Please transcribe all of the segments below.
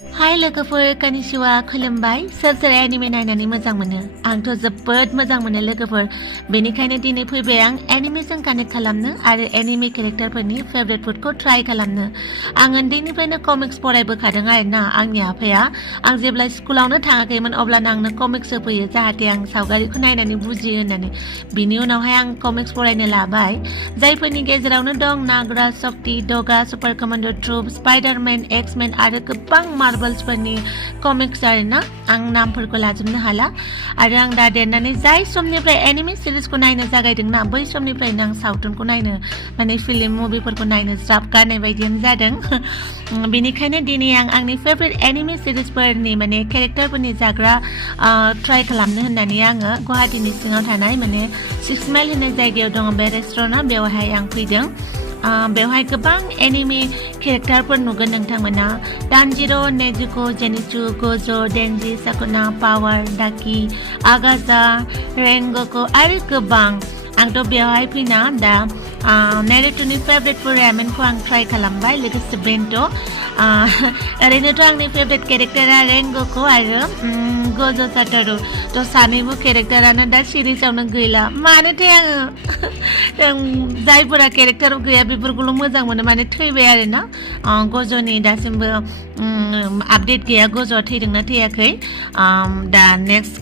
हाय लोगोफोर कानिशिवा खुलुमबाय सोर सोर एनिमे नायनानै मोजां मोनो आंथ' जोबोद मोजां मोनो लोगोफोर बेनिखायनो दिनै फैबाय आं एनिमेजों कानेक्ट खालामनो आरो एनिमे केरेक्टारफोरनि फेभरेट फुडखौ ट्राइ खालामनो आं उन्दैनिफ्रायनो कमिक्स फरायबोखादों आरोना आंनि आफाया आं जेब्ला स्कुलावनो थाङाखैमोन अब्लानो आंनो कमिक्स होफैयो जाहाथे आं सावगारिखौ नायनानै बुजियो होननानै बिनि उनावहाय आं कमिक्स फरायनो लाबाय जायफोरनि गेजेरावनो दं नागरा शक्ति डगा super commando troop Spiderman X Men आरो गोबां मार्बल्सफोरनि कमिक्स आरोना आं नामफोरखौ लाजोबनो हाला आरो आं दा देरनानै जाय समनिफ्राय एनिमे सिरिजखौ नायनो जागायदोंना बै समनिफ्रायनो आं सावथुनखौ नायनो माने फिल्म मुभिफोरखौ नायनो ज्राब गारनाय बायदियानो जादों बेनिखायनो दिनै आं आंनि फेभरेट एनिमे सिरिजफोरनि माने केरेक्टारफोरनि जाग्रा ट्राइ खालामनो होननानै आङो गुवाहाटीनि सिङाव थानाय माने 6 माइल होननाय जायगायाव दङ बे रेस्टुरेन्टआ बेवहाय आं फैदों बेवहाय गोबां एनिमे केरेक्टारफोर नुगोन नोंथांमोना दानजिरो नेजुको जेनिचु गोजो डेनजि साकुना पावार डाकी आगाजा रेंगोको आरो गोबां आंथ' बेवहाय फैना दा नेरेटरनि फेभरेटफोर रेमेनखौ आं ट्राइ खालामबाय लोगोसे बेन्ट' ओरैनोथ' आंनि फेभरेट केरेक्टारा रेंगोको आरो गोजो साटोरु थ' सानैबो केरेक्टारानो दा सिरिजावनो गैला मानोथाय आङो जायफोरा केरेक्टार गैया बेफोरखौल' मोजां मोनो माने थैबाय आरोना गज'नि दासिमबो आपडेट गैया गज'आ थैदोंना थैयाखै दा नेक्स्ट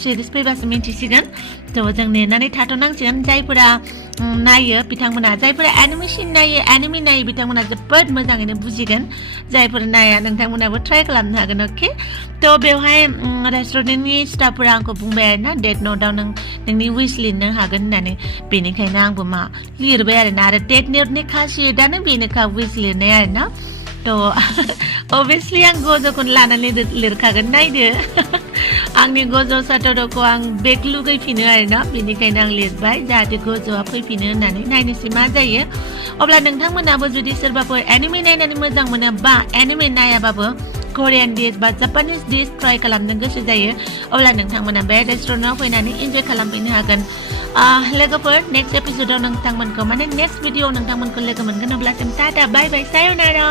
सिरिज फैबासो मिन्थिसिगोन थ' जों नेनानै थाथ'नांसिगोन जायफोरा नायो बिथांमोना जायफोरा एनिमे नायो बिथांमोना जोबोद मोजाङैनो बुजिगोन जायफोर नाया नोंथांमोनाबो ट्राइ खालामनो हागोन अके थ' बेवहाय रेस्टुरेन्टनि स्टाफफोरा आंखौ बुंबाय आरोना डेट नटआव नोंनि उइस लिरनो हागोन होननानै बेनिखायनो आंबो लिरबाय आरोना आरो डेट नटनि खासियतआनो बेनोखा उइस लिरनाय आरोना थ' अभियासलि आं गज'खौनो लानानै लिरखागोन नायदो आंनि गज' साटर'खौ आं बेक लुगैफिनो आरोना बेनिखायनो आं लिरबाय जाहाथे गज'आ फैफिनो होननानै नायनोसै मा जायो अब्ला नोंथांमोनाबो जुदि सोरबाफोर एनिमे नायनानै मोजां मोनो बा एनिमे नायाबाबो करियान डिश बा जापानिस डिश ट्राइ खालामनो गोसो जायो अब्ला नोंथांमोना बे रेस्टुरेन्टआव फैनानै इन्जय खालामफैनो हागोन लोगोफोर नेक्स्ट एपिसोडाव नोंथांमोनखौ माने नेक्स्ट भिडिअ'आव नोंथांमोनखौ लोगो मोनगोन अब्लासिम टाटा बाय बाय सायनारा